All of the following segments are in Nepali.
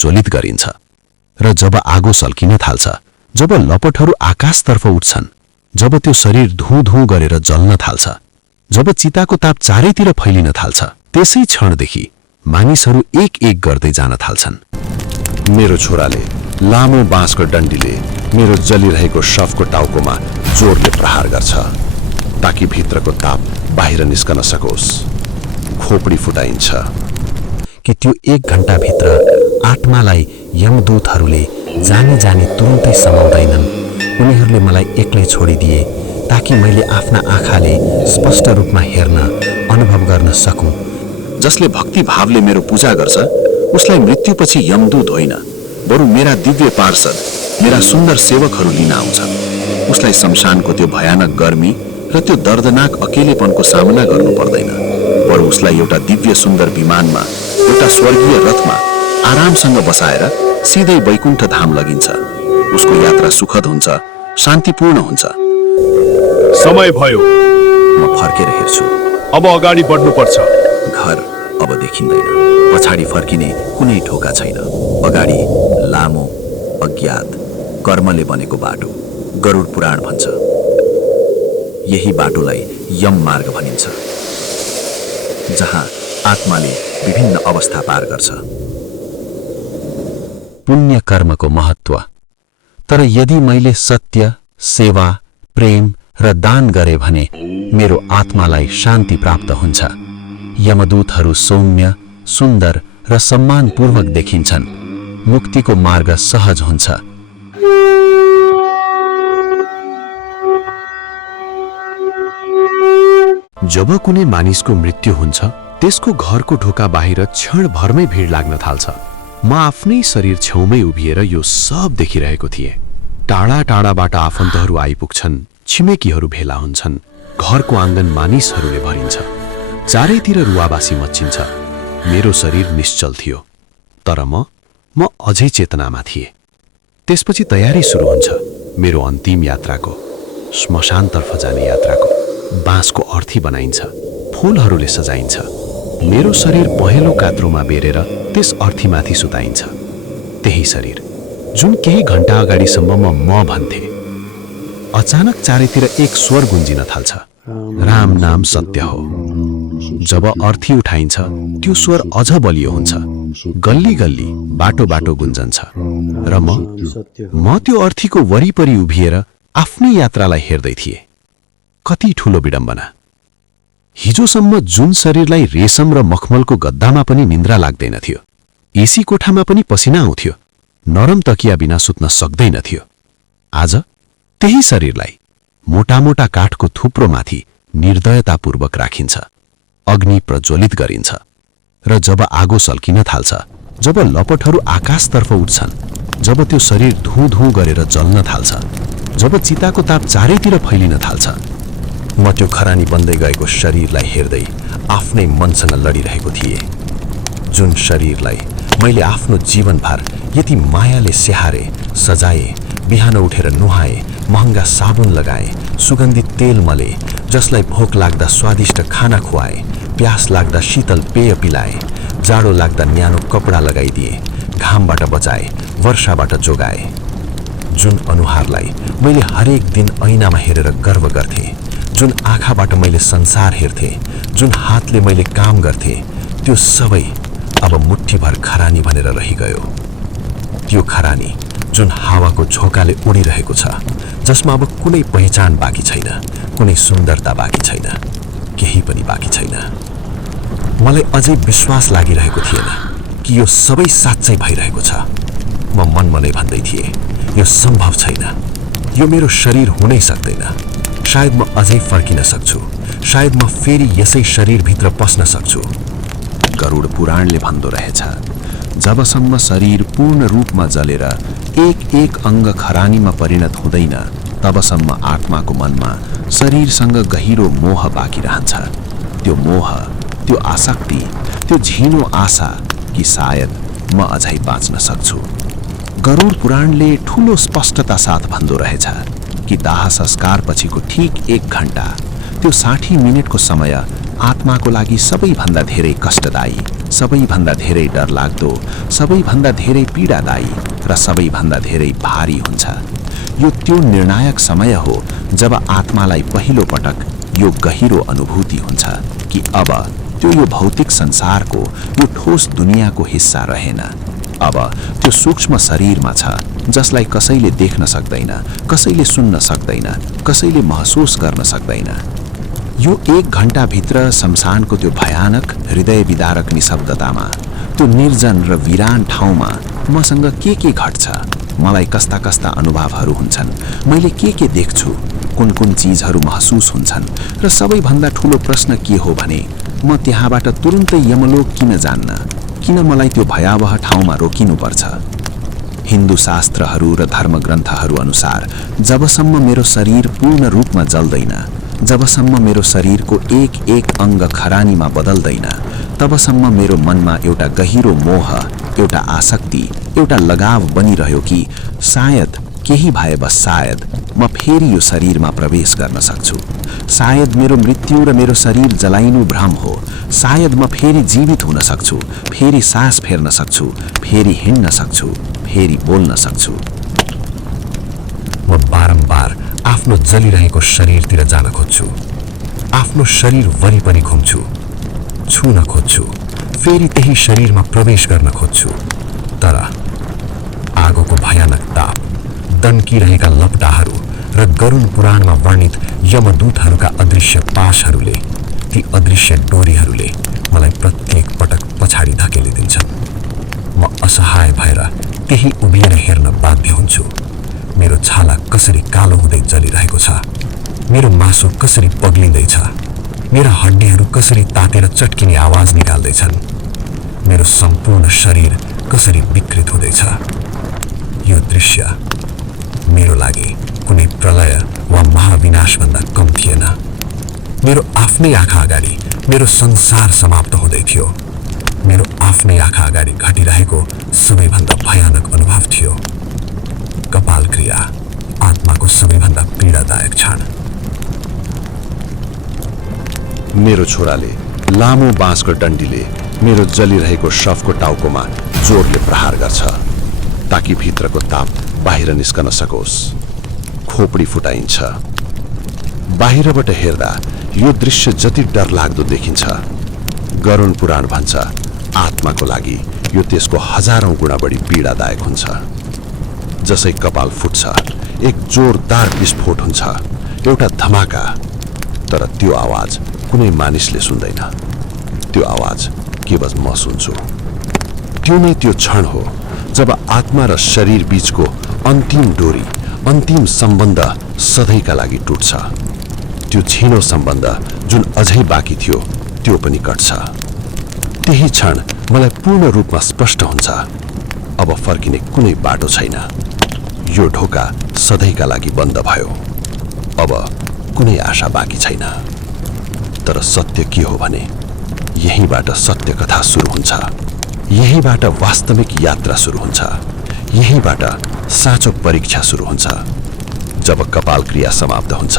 प्रज्वलित गरिन्छ र जब आगो सल्किन थाल्छ, जब लपटहरू आकाशतर्फ उठ्छन्, जब त्यो शरीर धुँ धुँ गरेर जल्न थाल्छ, जब चिताको ताप चारैतिर फैलिन थाल्छ, त्यसै क्षणदेखि मानिसहरू एक एक गर्दै जान थाल्छन्। मेरो छोराले लामो बाँसको डन्डीले मेरो जलिरहेको शवको टाउकोमा जोरले प्रहार गर्छ ताकि भित्रको ताप बाहिर निस्कन सकोस्। खोपडी फुटाइन्छ कि त्यो 1 घण्टाभित्र आत्मालाई यमदूतहरूले जानी जानी तुरुन्तै समाउँदैनन्। उनीहरूले मलाई एक्लै छोडिदिए ताकि मैले आफ्ना आँखाले स्पष्ट रूपमा हेर्न, अनुभव गर्न सकूँ। जसले भक्ति भावले मेरो पूजा गर्छ उसलाई मृत्युपछि यमदूत होइन, बरु मेरा दिव्य पार्षद, मेरा सुन्दर सेवकहरू लिन आउँछन्। उसलाई शमशानको त्यो भयानक गर्मी र त्यो दर्दनाक अकेलेपनको सामना गर्नु पर्दैन, बरु उसलाई एउटा दिव्य सुन्दर विमानमा, एउटा स्वर्गीय रथमा आरामसँग बसाएर सिधै वैकुण्ठ धाम लगिन्छ। उसको यात्रा सुखद हुन्छ, शान्तिपूर्ण हुन्छ। समय भयो, म फर्केर हेर्छु। अब अगाडि बढ्नुपर्छ। घर अब देखिँदैन, पछाडि फर्किने कुनै ढोका छैन। अगाडि लामो, अज्ञात, कर्मले बनेको बाटो, गरुड पुराण भन्छ। यही बाटोलाई यम मार्ग भनिन्छ, जहाँ आत्माले विभिन्न अवस्था पार गर्छ। पुण्य कर्मको महत्व। तर यदि मैले सत्य, सेवा, प्रेम र दान गरे भने मेरो आत्मालाई शान्ति प्राप्त हुन्छ। यमदूतहरू सौम्य, सुन्दर र सम्मानपूर्वक देखिन्छन्। मुक्तिको मार्ग सहज हुन्छ। जब कुनै मानिसको मृत्यु हुन्छ, त्यसको घरको ढोका बाहिर क्षणभरमै भिड लाग्न थाल्छ। म आफ्नै शरीर छेउमै उभिएर यो सब देखिरहेको थिएँ। टाढा टाढाबाट आफन्तहरू आइपुग्छन्, छिमेकीहरू भेला हुन्छन्, घरको आँगन मानिसहरूले भरिन्छ, चारैतिर रुवाबासी मच्चिन्छ। मेरो शरीर निश्चल थियो, तर म अझै चेतनामा थिएँ। त्यसपछि तयारी सुरु हुन्छ मेरो अन्तिम यात्राको, श्मशानतर्फ जाने यात्राको। बाँसको अर्थी बनाइन्छ, फूलहरूले सजाइन्छ। मेरो शरीर पहेँलो कात्रोमा बेरेर त्यस अर्थीमाथि सुताइन्छ। त्यही शरीर जुन केही घण्टा अगाडिसम्म म भन्थे। अचानक चारैतिर एक स्वर गुन्जिन थाल्छ, राम नाम सत्य हो। जब अर्थी उठाइन्छ, त्यो स्वर अझ बलियो हुन्छ, गल्ली गल्ली, बाटो बाटो गुन्जन्छ। र म त्यो अर्थीको वरिपरि उभिएर आफ्नै यात्रालाई हेर्दै थिएँ। कति ठूलो विडम्बना! हिजोसम्म जुन शरीरलाई रेशम र मखमलको गद्दामा पनि निन्द्रा लाग्दैनथ्यो, एसी कोठामा पनि पसिना आउँथ्यो, नरम तकिया बिना सुत्न सक्दैनथ्यो, आज त्यही शरीरलाई मोटामोटा काठको थुप्रोमाथि निर्दयतापूर्वक राखिन्छ, अग्नि प्रज्वलित गरिन्छ र जब आगो सल्किन थाल्छ, जब लपटहरू आकाशतर्फ उठ्छन्, जब त्यो शरीर धुँ धुँ गरेर जल्न थाल्छ, जब चिताको ताप चारैतिर फैलिन थाल्छ, म त्यो खरानी बन्दै गएको शरीरलाई हेर्दै आफ्नै मनसँग लडिरहेको थिएँ। जुन शरीरलाई मैले आफ्नो जीवनभर यति मायाले स्याहारे, सजाए, बिहान उठेर नुहाए, महँगा साबुन लगाए, सुगन्धित तेल मले, जसलाई भोक लाग्दा स्वादिष्ट खाना खुवाए, प्यास लाग्दा शीतल पेय पिलाए, जाडो लाग्दा न्यानो कपडा लगाइदिए, घामबाट बचाए, वर्षाबाट जोगाए। जुन अनुहारलाई मैले हरेक दिन ऐनामा हेरेर गर्व गर्थे, जुन आँखाबाट मैले संसार हेर्थे, जुन हातले मैले काम गर्थे, त्यो सबै अब मुठ्ठीभर खरानी भनेर रहिगयो। त्यो खरानी जुन हावाको झोकाले उडिरहेको छ, जसमा अब कुनै पहिचान बाँकी छैन, कुनै सुन्दरता बाँकी छैन, केही पनि बाँकी छैन। मलाई अझै विश्वास लागिरहेको थिएन कि यो सबै साँच्चै भइरहेको छ। म मनमनै भन्दै थिएँ, यो सम्भव छैन, यो मेरो शरीर हुनै सक्दैन। शायद म अझै फर्किन सक्छु, शायद म फेरि यसै शरीरभित्र पस्न सक्छु। गरुड पुराणले भन्दो रहेछ, जबसम्म शरीर पूर्ण रूपमा जलेर एक एक अङ्ग खरानीमा परिणत हुँदैन, तबसम्म आत्माको मनमा शरीरसँग गहिरो मोह बाँकी रहन्छ। त्यो मोह, त्यो आसक्ति, त्यो झिनो आशा कि सायद म अझै बाँच्न सक्छु। गरुड पुराणले ठूलो स्पष्टता साथ भन्दो रहेछ कि दाह संस्कार पछिको ठीक 1 घण्टा, त्यो 60 मिनेटको समय आत्माको लागि सबैभन्दा धेरै कष्टदायी, सबैभन्दा धेरै डरलाग्दो, सबैभन्दा धेरै पीडादायी र सबैभन्दा धेरै भारी हुन्छ। यो त्यो निर्णायक समय हो जब आत्मालाई पहिलो पटक यो गहिरो अनुभूति हुन्छ कि अब त्यो यो भौतिक संसारको, यो ठोस दुनियाँको हिस्सा रहेन। अब त्यो सूक्ष्म शरीरमा छ जसलाई कसैले देख्न सक्दैन, कसैले सुन्न सक्दैन, कसैले महसुस गर्न सक्दैन। यो 1 घण्टाभित्र शमशानको त्यो भयानक हृदय विदारक निशब्दतामा, त्यो निर्जन र वीरान ठाउँमा मसँग के घट्छ, मलाई कस्ता कस्ता अनुभवहरू हुन्छन्, मैले के देख्छु, कुन कुन चीजहरू महसुस हुन्छन् र सबैभन्दा ठूलो प्रश्न के हो भने म त्यहाँबाट तुरुन्तै यमलोक किन जान्न, किन मलाई त्यो भयावह ठाउँमा रोकिनुपर्छ। हिन्दू शास्त्रहरू र धर्मग्रन्थहरू अनुसार जबसम्म मेरो शरीर पूर्ण रूपमा जल्दैन, जबसम्म मेरो शरीरको एक अङ्ग खरानीमा बदल्दैन, तबसम्म मेरो मनमा एउटा गहिरो मोह, एउटा आसक्ति, एउटा लगाव बनिरह्यो कि सायद केही भए बस सायद म फेरि यो शरीरमा प्रवेश गर्न सक्छु। सायद मेरो मृत्यु र मेरो शरीर जलाइनु भ्रम हो। सायद म फेरि जीवित हुन सक्छु, फेरि सास फेर्न सक्छु, फेरि हिँड्न सक्छु, फेरि बोल्न सक्छु। म बारम्बार आफ्नो जलिरहेको शरीरतिर जान खोज्छु, आफ्नो शरीर वरिपरि घुम्छु, छुन खोज्छु, फेरि त्यही शरीरमा प्रवेश गर्न खोज्छु। तर आगोको भयानक ताप, दन्किरहेका लपटाहरू र गरुड पुराणमा वर्णित यमदूतहरूका अदृश्य पाशहरूले, ती अदृश्य डोरीहरूले मलाई प्रत्येक पटक पछाडि धकेलिदिन्छन्। म असहाय भएर त्यही उभिएर हेर्न बाध्य हुन्छु। मेरो छाला कसरी कालो हुँदै जलिरहेको छ, मेरो मासु कसरी पग्लिँदैछ, मेरा हड्डीहरू कसरी तातेर चट्किने आवाज निकाल्दैछन्, मेरो सम्पूर्ण शरीर कसरी विकृत हुँदैछ। यो दृश्य मेरो लागि कुनै प्रलय वा महाविनाशभन्दा कम थिएन। मेरो आफ्नै आँखा अगाडि मेरो संसार समाप्त हुँदै थियो। मेरो आफ्नै आँखा अगाडि घटिरहेको सबैभन्दा भयानक अनुभव थियो। कपाल क्रिया, आत्माको सबैभन्दा पीडादायक क्षण। मेरो छोराले लामो बाँसको डन्डीले मेरो जलिरहेको शवको टाउकोमा जोरले प्रहार गर्छ ताकि भित्रको ताप बाहिर निस्कन सकोस्। खोपडी फुटाइन्छ। बाहिरबाट हेर्दा यो दृश्य जति डरलाग्दो देखिन्छ, गरुड पुराण भन्छ आत्माको लागि यो त्यसको हजारौं गुणा बढी पीडादायक हुन्छ। जसै कपाल फुट्छ, एक जोरदार विस्फोट हुन्छ, एउटा धमाका। तर त्यो आवाज कुनै मानिसले सुन्दैन। त्यो आवाज केवल म सुन्छु। त्यो नै त्यो क्षण हो जब आत्मा र शरीर बीचको अन्तिम डोरी, अन्तिम सम्बन्ध सधैँका लागि टुट्छ। त्यो छिनो सम्बन्ध जुन अझै बाँकी थियो त्यो पनि कट्छ। त्यही क्षण मलाई पूर्ण रूपमा स्पष्ट हुन्छ, अब फर्किने कुनै बाटो छैन। यो ढोका सधैँका लागि बन्द भयो। अब कुनै आशा बाँकी छैन। तर सत्य के हो भने यहीँबाट सत्य कथा सुरु हुन्छ। यहीँबाट वास्तविक यात्रा सुरु हुन्छ। यहीँबाट साँचो परीक्षा सुरु हुन्छ। जब कपाल क्रिया समाप्त हुन्छ,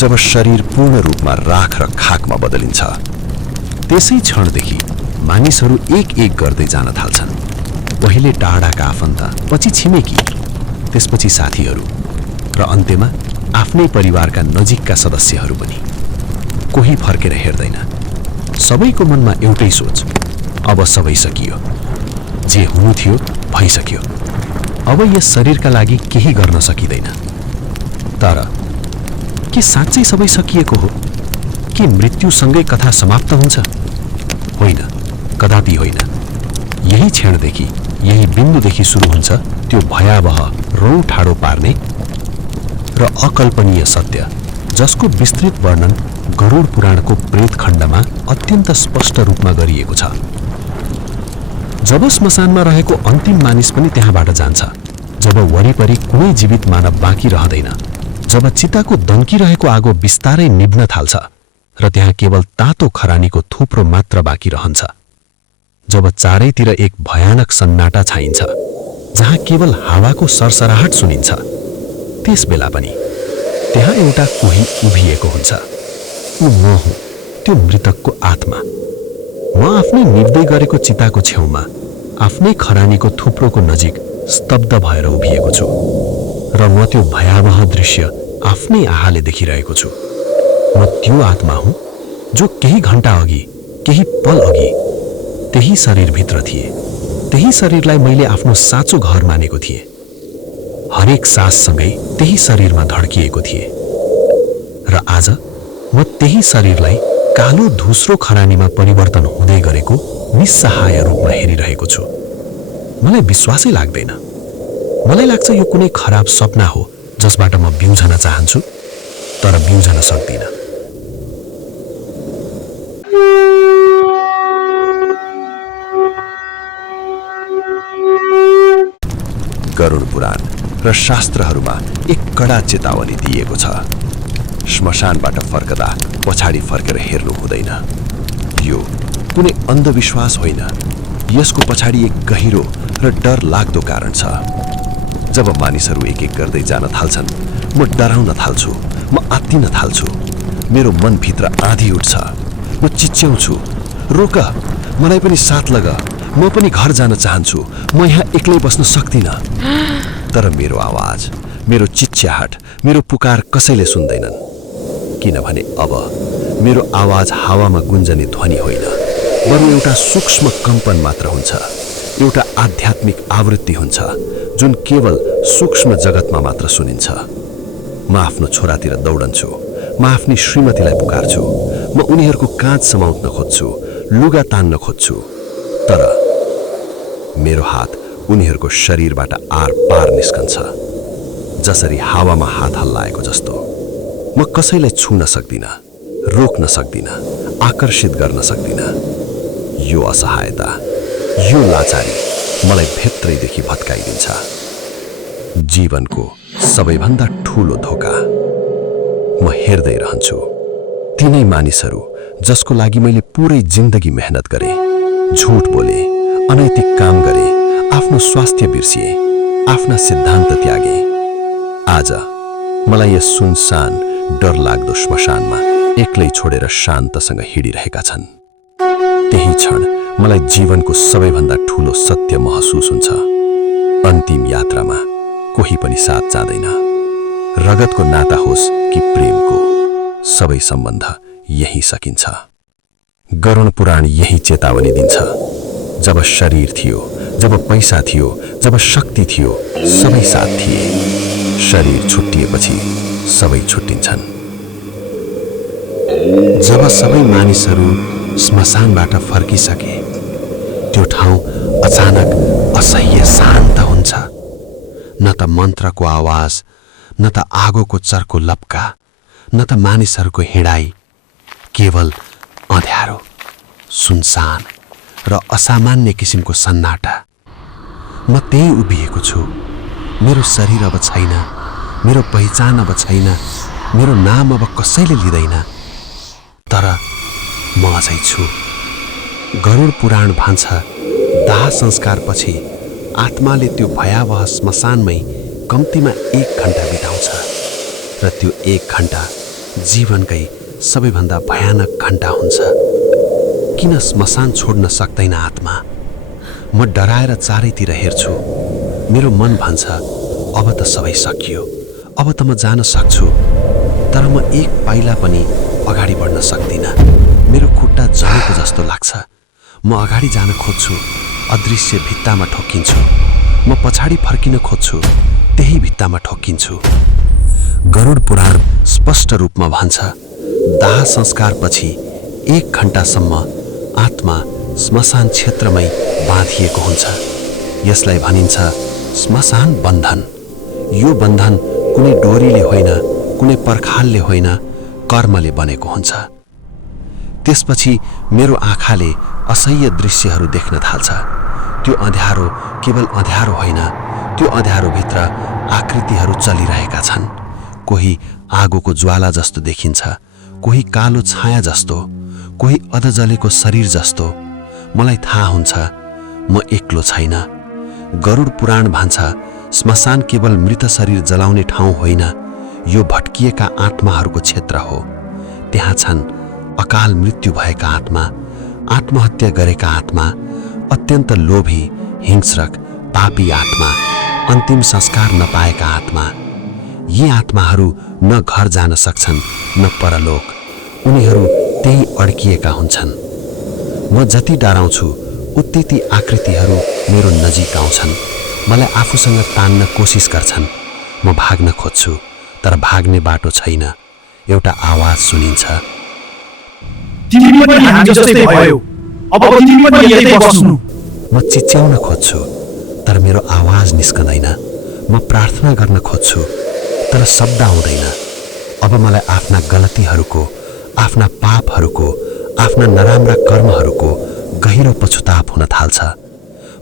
जब शरीर पूर्ण रूपमा राख र खाकमा बदलिन्छ, त्यसै क्षणदेखि मानिसहरू एक एक गर्दै जान थाल्छन्। पहिले टाढाका आफन्त, पछि छिमेकी, त्यसपछि साथीहरू र अन्त्यमा आफ्नै परिवारका नजिकका सदस्यहरू पनि। कोही फर्केर हेर्दैन। सबैको मनमा एउटै सोच, अब सबै सकियो। जे हुनु थियो भइसक्यो। अब यस शरीरका लागि केही गर्न सकिँदैन। तर के साँच्चै सबै सकिएको हो? के मृत्युसँगै कथा समाप्त हुन्छ? होइन, कदापि होइन। यही क्षणदेखि, यही बिन्दुदेखि सुरु हुन्छ त्यो भयावह, रौँ ठाडो पार्ने र अकल्पनीय सत्य, जसको विस्तृत वर्णन गरुड पुराणको प्रेत खण्डमा अत्यन्त स्पष्ट रूपमा गरिएको छ। जब श्मशानमा रहेको अन्तिम मानिस पनि त्यहाँबाट जान्छ, जब वरिपरि कुनै जीवित मानव बाँकी रहँदैन, जब चिताको दन्किरहेको आगो बिस्तारै निभ्न थाल्छ र त्यहाँ केवल तातो खरानीको थुप्रो मात्र बाँकी रहन्छ, जब चारैतिर एक भयानक सन्नाटा छाइन्छ जहाँ केवल हावाको सरसराहट सुनिन्छ, त्यस बेला पनि त्यहाँ एउटा कोही उभिएको हुन्छ। ऊ म हुँ, त्यो मृतकको आत्मा। म आफ्नै निप्दै गरेको चिताको छेउमा आफ्नै खरानीको थुप्रोको नजिक स्तब्ध भएर उभिएको छु र म त्यो भयावह दृश्य आफ्नै आँखाले देखिरहेको छु। म त्यो आत्मा हुँ जो केही घण्टा अघि, केही पल अघि त्यही शरीरभित्र थिए। त्यही शरीरलाई मैले आफ्नो साँचो घर मानेको थिएँ। हरेक साससँगै त्यही शरीरमा धड्किएको थिए र आज म त्यही शरीरलाई कालो धुस्रो खरानीमा परिवर्तन हुँदै गरेको निस्सहाय रूपमा हेरिरहेको छु। मलाई विश्वासै लाग्दैन। मलाई लाग्छ यो कुनै खराब सपना हो जसबाट म बिउझन चाहन्छु तर बिउझन सक्दिन। गरुड पुराण र शास्त्रहरूमा एक कडा चेतावनी दिएको छ। श्मशानबाट फर्कदा पछाडि फर्केर हेर्नु हुँदैन। यो कुनै अन्धविश्वास होइन। यसको पछाडि एक गहिरो र डर लाग्दो कारण छ। जब मानिसहरू एक एक गर्दै जान थाल्छन्, म डराउन थाल्छु, म आत्तिन थाल्छु। मेरो मनभित्र आँधी उठ्छ। म चिच्याउँछु, रोक, मलाई पनि साथ लग, म पनि घर जान चाहन्छु, म यहाँ एक्लै बस्न सक्दिनँ। तर मेरो आवाज, मेरो चिच्याहाट, मेरो पुकार कसैले सुन्दैनन्। किनभने अब मेरो आवाज हावामा गुन्जने ध्वनि होइन, बरु एउटा सूक्ष्म कम्पन मात्र हुन्छ। एउटा आध्यात्मिक आवृत्ति हुन्छ जुन केवल सूक्ष्म जगतमा मात्र सुनिन्छ। म आफ्नो छोरातिर दौडन्छु। म आफ्नी श्रीमतीलाई पुकार्छु। म उनीहरूको काँध समाउन खोज्छु, लुगा तान्न खोज्छु। तर मेरो हात उनीहरूको शरीरबाट आर पार निस्कन्छ, जसरी हावामा हात हल्लाएको जस्तो। म कसैलाई छुन सक्दिन, रोक्न सक्दिन, आकर्षित गर्न सक्दिन। यो असहायता, यो लाचारी मलाई भित्रैदेखि भत्काइदिन्छ। जीवनको सबैभन्दा ठूलो धोका। म हेर्दै रहन्छु तिनै मानिसहरू जसको लागि मैले पुरै जिन्दगी मेहनत गरेँ, झुट बोले, अनैतिक काम गरे, आफ्नो स्वास्थ्य बिर्सिए, आफ्ना सिद्धान्त त्यागे। आज मलाई यस सुनसान डरलाग्दो श्मशानमा एक्लै छोडेर शान्तसँग हिँडिरहेका छन्। त्यही क्षण मलाई जीवनको सबैभन्दा ठूलो सत्य महसुस हुन्छ। अन्तिम यात्रामा कोही पनि साथ जाँदैन। रगतको नाता होस् कि प्रेमको, सबै सम्बन्ध यही सकिन्छ। गरुड पुराण यही चेतावनी दिन्छ। जब शरीर थियो, जब पैसा थियो, जब शक्ति थियो, सबै साथ थिए। शरीर छुट्टिएपछि सबै छुट्टिन्छन्। जब सबै मानिसहरू श्मशानबाट फर्किसके, त्यो ठाउँ अचानक असह्य शान्त हुन्छ। न त मन्त्रको आवाज, न त आगोको चर्को लपका, न त मानिसहरूको हिँडाइ। केवल अँध्यारो, सुनसान र असामान्य किसिमको सन्नाटा। म त्यही उभिएको छु। मेरो शरीर अब छैन, मेरो पहिचान अब छैन, मेरो नाम अब कसैले लिँदैन। तर म अझै छु। गरुड पुराण भन्छ, दाह संस्कारपछि आत्माले त्यो भयावह श्मशानमै कम्तीमा 1 घण्टा बिताउँछ र त्यो 1 घण्टा जीवनकै सबैभन्दा भयानक घण्टा हुन्छ। किन श्मशान छोड्न सक्दैन आत्मा? म डराएर चारैतिर हेर्छु। मेरो मन भन्छ, अब त सबै सकियो, अब त म जान सक्छु। तर म 1 पाइला पनि अगाडि बढ्न सक्दिनँ। मेरो खुट्टा जलेको जस्तो लाग्छ। म अगाडि जान खोज्छु, अदृश्य भित्तामा ठोक्किन्छु। म पछाडि फर्किन खोज्छु, त्यही भित्तामा ठोक्किन्छु। गरुड पुराण स्पष्ट रूपमा भन्छ, दाह संस्कारपछि 1 घण्टासम्म आत्मा श्मशान क्षेत्रमै बाँधिएको हुन्छ। यसलाई भनिन्छ श्मशान बन्धन। यो बन्धन कुनै डोरीले होइन, कुनै पर्खालले होइन, कर्मले बनेको हुन्छ। त्यसपछि मेरो आँखाले असह्य दृश्यहरू देख्न थाल्छ। त्यो अँध्यारो केवल अँध्यारो होइन, त्यो अँध्यारोभित्र आकृतिहरू चलिरहेका छन्। कोही आगोको ज्वाला जस्तो देखिन्छ, कोही कालो छाया जस्तो, कोही अध जलेको शरीर जस्तो। मलाई थाहा हुन्छ म एक्लो छैन। गरुड पुराण भन्छ, श्मशान केवल मृत शरीर जलाउने ठाउँ होइन, यो भट्किएका आत्माहरूको क्षेत्र हो। त्यहाँ छन् अकाल मृत्यु भएका आत्मा, आत्महत्या गरेका आत्मा, अत्यन्त लोभी, हिंस्रक, पापी आत्मा, अन्तिम संस्कार नपाएका आत्मा। यी आत्माहरू न घर जान सक्छन् न परलोक। उनीहरू त्यही अड्किएका हुन्छन्। म जति डराउँछु उति ती आकृतिहरू मेरो नजिक आउँछन्। मलाई आफूसँग तान्न कोसिस गर्छन्। म भाग्न खोज्छु तर भाग्ने बाटो छैन। एउटा आवाज सुनिन्छ, तिमी पनि हामी जस्तै भयौ, अब तिमी पनि यतै बस्नु। म चिच्याउन खोज्छु तर मेरो आवाज निस्कँदैन। म प्रार्थना गर्न खोज्छु तर शब्द आउँदैन। अब मलाई आफ्ना गलतीहरूको, आफ्ना पापहरूको, आफ्ना नराम्रा कर्महरूको गहिरो पछुताप हुन थाल्छ।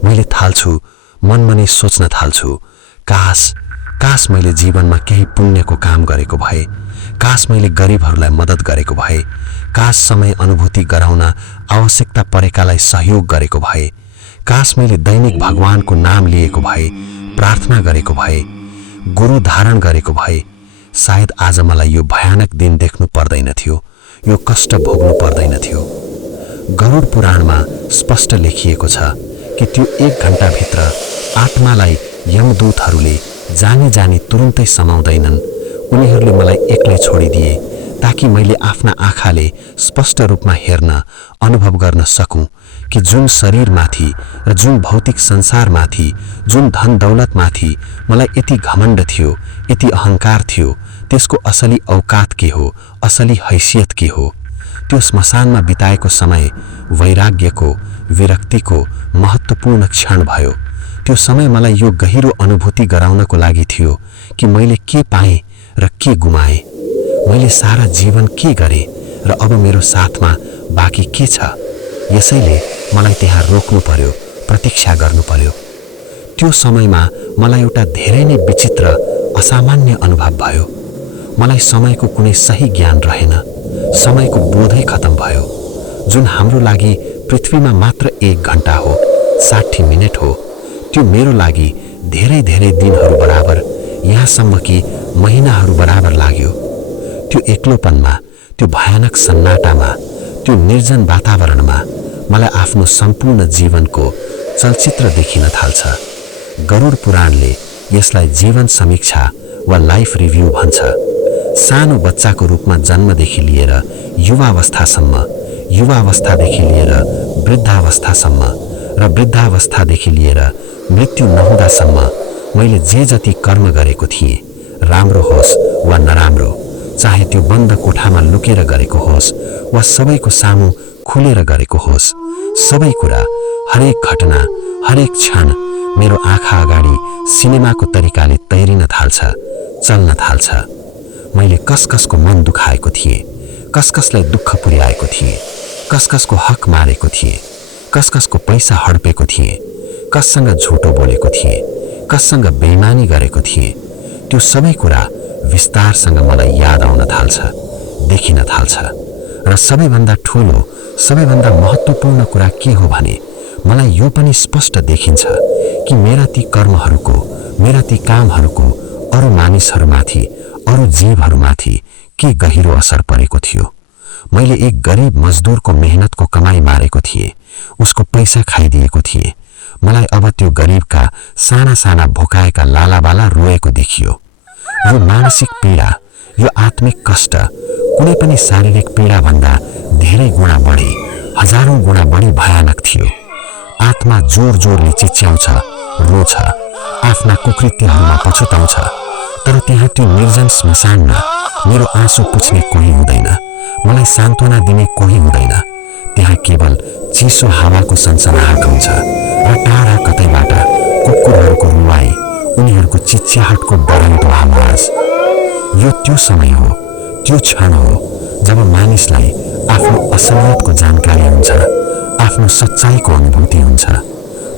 मैले थाल्छु, मनमा नै सोच्न थाल्छु, काश मैले जीवनमा केही पुण्यको काम गरेको भए, काश मैले गरिबहरूलाई मद्दत गरेको भए, काश समय अनुभूति गराउन आवश्यकता परेकालाई सहयोग गरेको भए, काश मैले दैनिक भगवानको नाम लिएको भए, प्रार्थना गरेको भए, गुरु धारण गरेको भए, सायद आज मलाई यो भयानक दिन देख्नु पर्दैन थियो, यो कष्ट भोग्नु पर्दैन थियो। गरुड पुराणमा स्पष्ट लेखिएको छ कि त्यो 1 घण्टाभित्र आत्मालाई यमदूतहरूले जानी तुरुन्तै समाउँदैनन्। उनीहरूले मलाई एक्लै छोडिदिए ताकि मैले आफ्ना आँखाले स्पष्ट रूपमा हेर्न, अनुभव गर्न सकूं कि जुन शरीरमाथि र जुन भौतिक संसारमाथि, जुन धन दौलतमाथि मलाई यति घमण्ड थियो, यति अहंकार थियो, त्यसको असली औकात के हो, असली हैसियत के हो। त्यो श्मशानमा बिताएको समय वैराग्यको, विरक्तिको महत्त्वपूर्ण क्षण भयो। त्यो समय मलाई यो गहिरो अनुभूति गराउनको लागि थियो कि मैले के पाएँ र के गुमाएँ, मैले सारा जीवन के गरेँ र अब मेरो साथमा बाँकी के छ। यसैले मलाई त्यहाँ रोक्नु पर्यो, प्रतीक्षा गर्नु पर्यो। त्यो समयमा मलाई एउटा धेरै नै विचित्र, असामान्य अनुभव भयो। मलाई समयको कुनै सही ज्ञान रहेन। समयको बोधै खत्म भयो। जुन हाम्रो लागि पृथ्वीमा मात्र 1 घण्टा हो, 60 मिनेट हो, त्यो मेरो लागि धेरै धेरै दिनहरू बराबर, यहाँसम्म कि महिनाहरू बराबर लाग्यो। त्यो एक्लोपनमा, त्यो भयानक सन्नाटामा, त्यो निर्जन वातावरणमा मलाई आफ्नो सम्पूर्ण जीवनको चलचित्र देखिन थाल्छ। गरुड पुराणले यसलाई जीवन समीक्षा वा लाइफ रिभ्यू भन्छ। सानो बच्चाको रूपमा जन्मदेखि लिएर युवावस्थासम्म, युवावस्थादेखि लिएर वृद्धावस्थासम्म र वृद्धावस्थादेखि लिएर मृत्यु नहुँदासम्म मैले जे जति कर्म गरेको थिएँ, राम्रो होस् वा नराम्रो, चाहे त्यो बन्द कोठामा लुकेर गरेको होस् वा सबैको सामु खुलेर गरेको होस्, सबै कुरा, हरेक घटना, हरेक क्षण मेरो आँखा अगाडि सिनेमाको तरिकाले तैरिन थाल्छ, चल्न थाल्छ। मैले कसको मन दुखाएको थिएँ, कसलाई दुःख पुर्याएको थिएँ, कसको हक मारेको थिएँ, कसको पैसा हडपेको थिएँ, कससँग झुटो बोलेको थिएँ, कससँग बेइमानी गरेको थिएँ, त्यो सबै कुरा विस्तारसँग मलाई याद आउन थाल्छ, देखिन थाल्छ। र सबैभन्दा ठूलो, सबैभन्दा महत्त्वपूर्ण कुरा के हो भने मलाई यो पनि स्पष्ट देखिन्छ कि मेरा ती कर्महरूको, मेरा ती कामहरूको अरू मानिसहरूमाथि, अरू जीवहरूमाथि के गहिरो असर परेको थियो। मैले एक गरिब मजदुरको मेहनतको कमाई मारेको थिएँ, उसको पैसा खाइदिएको थिएँ। मलाई अब त्यो गरिबका साना साना भोकाएका लालाबाला रोएको देखियो। यो मानसिक पीडा, यो आत्मिक कष्ट कुनै पनि शारीरिक पीडा भन्दा धेरै गुणा बढी, हजारौं गुणा बढी भयानक थियो। आत्मा जोर जोरले चिच्याउँछ, रोछ, आफ्ना कुकृत्यहरूमा पछुताउँछ, तर त्यहाँ त्यो निर्जन श्मशानमा मेरो आँसु पुछ्ने कोही हुँदैन, मलाई सान्त्वना दिने कोही हुँदैन। त्यहाँ केवल चिसो हावाको सनसनाहट हुन्छ र टाढा कतैबाट कुकुरहरूको रुवाई, उनीहरूको चिच्याहटको डराउँदो आवाज। यो त्यो समय हो, त्यो क्षण हो जब मानिसलाई आफ्नो असलियतको जानकारी हुन्छ, आफ्नो सच्चाइको अनुभूति हुन्छ।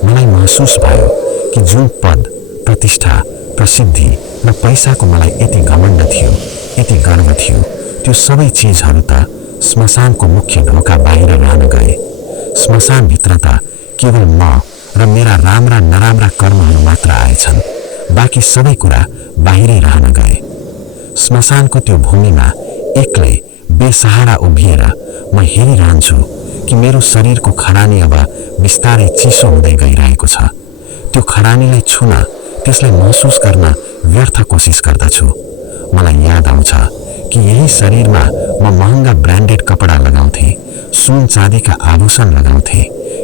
मलाई महसुस भयो कि जुन पद, प्रतिष्ठा, प्रसिद्धि र पैसाको मलाई यति घमण्ड थियो, यति गर्व थियो, त्यो सबै चिजहरू त श्मशानको मुख्य ढोका बाहिर रहन गए। श्मशानभित्र त केवल म र मेरा राम्रा नराम्रा कर्महरू मात्र आएछन्, बाँकी सबै कुरा बाहिरै रहन गए। श्मशानको त्यो भूमिमा एक्लै बेसहारा उभिएर म हेरिरहन्छु कि मेरो शरीरको खरानी अब बिस्तारै चिसो हुँदै गइरहेको छ। त्यो खरानीलाई छुन, त्यसलाई महसुस गर्न व्यर्थ कोसिस गर्दछु। मलाई याद आउँछ कि यही शरीरमा म महँगा ब्रान्डेड कपडा लगाउँथे, सुन चाँदीका आभूषण लगाउँथे,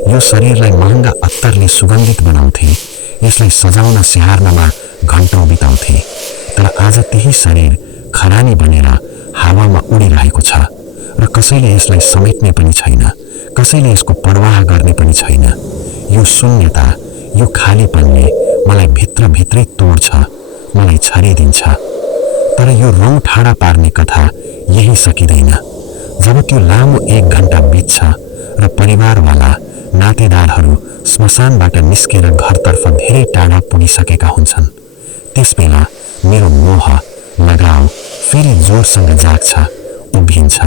यो शरीरलाई महँगा अत्तरले सुगन्धित बनाउँथे, यसलाई सजाउन स्याहार्नमा घण्टौं बिताउँथे। तर आज त्यही शरीर खरानी बनेर हावामा उडिरहेको छ र कसैले यसलाई समेट्ने पनि छैन, कसैले यसको परवाह गर्ने पनि छैन। यो शून्यता, यो खालीपनले मलाई भित्रभित्रै तोड्छ, मलाई छरिदिन्छ। तर यो रौँ ठाडा पार्ने कथा यही सकिँदैन। जब त्यो लामो 1 घण्टा बित्छ र परिवारवाला नातेदारहरू श्मशानबाट निस्केर घरतर्फ धेरै टाढा पुगिसकेका हुन्छन्, त्यसबेला मेरो मोह, लगाव फेरि जोरसँग जाग्छ, उभिन्छ।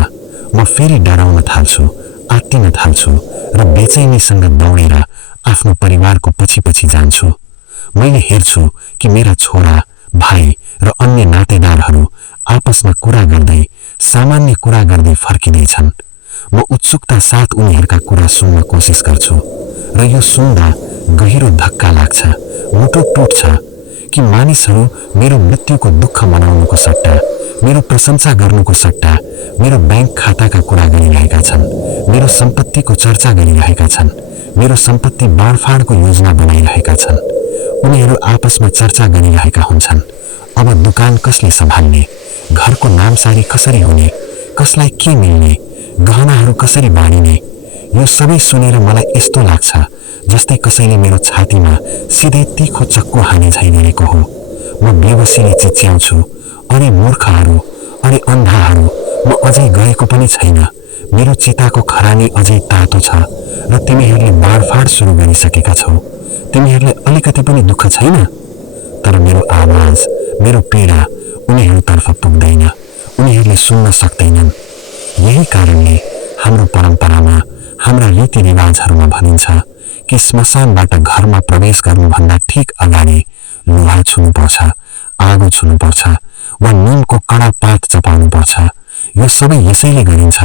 म फेरि डराउन थाल्छु, आत्तिन थाल्छु र बेचैनीसँग दौडेर आफ्नो परिवारको पछि पछि जान्छु। मैले हेर्छु कि मेरा छोरा, भाइ र अन्य नातेदारहरू आपसमा कुरा गर्दै, सामान्य कुरा गर्दै फर्किँदैछन्। म उत्सुकता साथ उनीहरूका कुरा सुन्न कोसिस गर्छु र यो सुन्दा गहिरो धक्का लाग्छ, मुटु टुट्छ कि मानिसहरू मेरो मृत्युको दुःख मनाउनुको सट्टा, मेरो प्रशंसा गर्नुको सट्टा मेरो ब्याङ्क खाताका कुरा गरिरहेका छन्, मेरो सम्पत्तिको चर्चा गरिरहेका छन्, मेरो सम्पत्ति बाँडफाँडको योजना बनाइरहेका छन्। उनीहरू आपसमा चर्चा गरिरहेका हुन्छन्, अब दुकान कसले सम्हाल्ने, घरको नामसारी कसरी हुने, कसलाई के मिल्ने, गहनाहरू कसरी बाँडिने। यो सबै सुनेर मलाई यस्तो लाग्छ जस्तै कसैले मेरो छातीमा सिधै तीखो चक्कु हाने झैँ गरेको हो। म बेबसीले चिच्याउँछु, अरे मूर्खहरू, अरे अन्धाहरू, म अझै गएको पनि छैन, मेरो चिताको खरानी अझै तातो छ र तिमीहरूले बाँडफाँड सुरु गरिसकेका छौ। तिमीहरूलाई अलिकति पनि दुःख छैन? तर मेरो आवाज, मेरो पीडा उनीहरूतर्फ पुग्दैन, उनीहरूले सुन्न सक्दैनन्। यही कारणले हाम्रो परम्परामा, हाम्रा रीतिरिवाजहरूमा भनिन्छ कि श्मशानबाट घरमा प्रवेश गर्नुभन्दा ठिक अगाडि लुहा छुनुपर्छ, आगो छुनुपर्छ वा नीमको कडा पात चपाउनुपर्छ। यो सबै यसैले गरिन्छ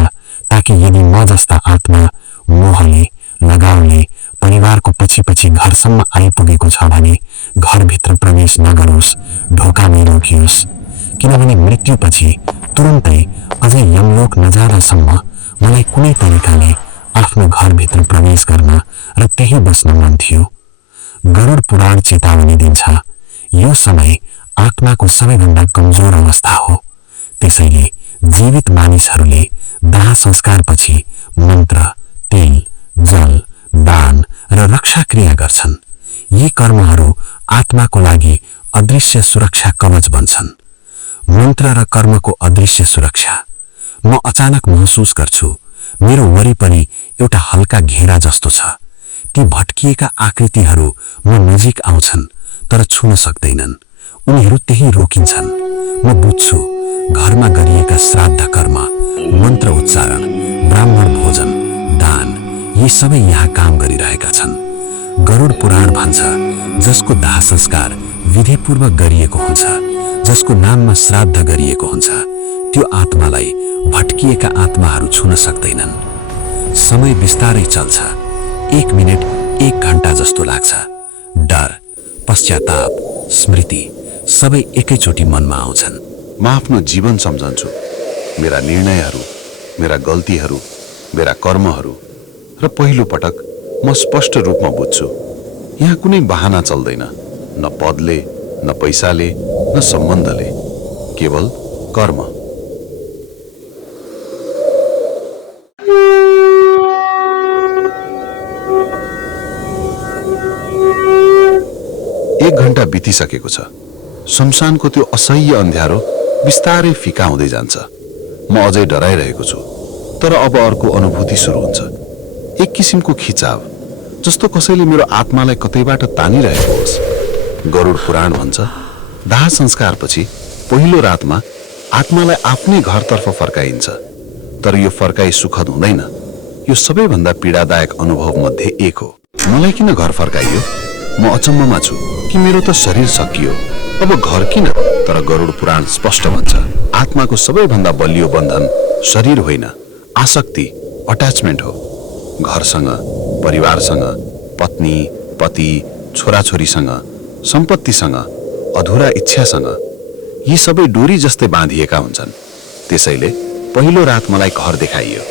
ताकि यदि म जस्ता आत्मा मोहले, लगावले परिवारको पछि पछि घरसम्म आइपुगेको छ भने घरभित्र प्रवेश नगरोस्, ढोकामै रोकियोस्। किनभने मृत्युपछि तुरुन्तै अझै यमलोक नजाँदासम्म मलाई कुनै तरिकाले आफ्नो घरभित्र प्रवेश गर्न र त्यही बस्न मन थियो। गरुड पुराण चेतावनी दिन्छ, यो समय आत्माको सबैभन्दा कमजोर अवस्था हो। त्यसैले जीवित मानिसहरूले दाह संस्कारपछि मन्त्र, तेल, जल, दान र रक्षा क्रिया गर्छन्। यी कर्महरू आत्माको लागि अदृश्य सुरक्षा कवच बन्छन्। मन्त्र र कर्मको अदृश्य सुरक्षा। म अचानक महसुस गर्छु मेरो वरिपरि एउटा हल्का घेरा जस्तो छ। ती भट्किएका आकृतिहरू म नजिक आउँछन् तर छुन सक्दैनन्, उनीहरू त्यही रोकिन्छन्। म बुझ्छु घरमा गरिएका श्राद्ध कर्म, मन्त्र उच्चारण, ब्राह्मण भोजन, दान, यी सबै यहाँ काम गरिरहेका छन्। गरुड पुराण भन्छ, जसको दाह संस्कार विधिपूर्वक गरिएको हुन्छ, जसको नाममा श्राद्ध गरिएको हुन्छ, त्यो आत्मालाई भट्किएका आत्माहरू छुन सक्दैनन्। समय बिस्तारै चल्छ, 1 मिनेट 1 घण्टा जस्तो लाग्छ। डर, पश्चाताप, स्मृति सबै एकैचोटि मनमा आउँछन्। म आफ्नो जीवन सम्झन्छु, मेरा निर्णयहरू, मेरा गल्तीहरू, मेरा कर्महरू, र पहिलो पटक म स्पष्ट रूपमा बुझ्छु यहाँ कुनै बहाना चल्दैन, न पदले, न पैसाले, न सम्बन्धले, केवल कर्म। एक घण्टा बितिसकेको छ। शमशानको त्यो असह्य अन्ध्यारो बिस्तारै फिका हुँदै जान्छ। म अझै डराइरहेको छु, तर अब अर्को अनुभूति सुरु हुन्छ। एक किसिमको खिचाव, जस्तो कसैले मेरो आत्मालाई कतैबाट तानिरहेको होस्। गरुड पुराण भन्छ, दाह संस्कारपछि पहिलो रातमा आत्मालाई आफ्नै घरतर्फ फर्काइन्छ। तर यो फर्काई सुखद हुँदैन, यो सबैभन्दा पीडादायक अनुभव मध्ये एक हो। मलाई किन घर फर्काइयो? म अचम्ममा छु कि मेरो त शरीर सकियो, अब घर किन? तर गरुड पुराण स्पष्ट भन्छ, आत्माको सबैभन्दा बलियो बन्धन शरीर होइन, आसक्ति, अट्याचमेन्ट हो। घरसँग, परिवारसँग, पत्नी, पति, छोराछोरीसँग, सम्पत्तिसँग, अधुरा इच्छासँग, यी सबै डोरी जस्तै बाँधिएका हुन्छन्। त्यसैले पहिलो रात मलाई घर देखाइयो।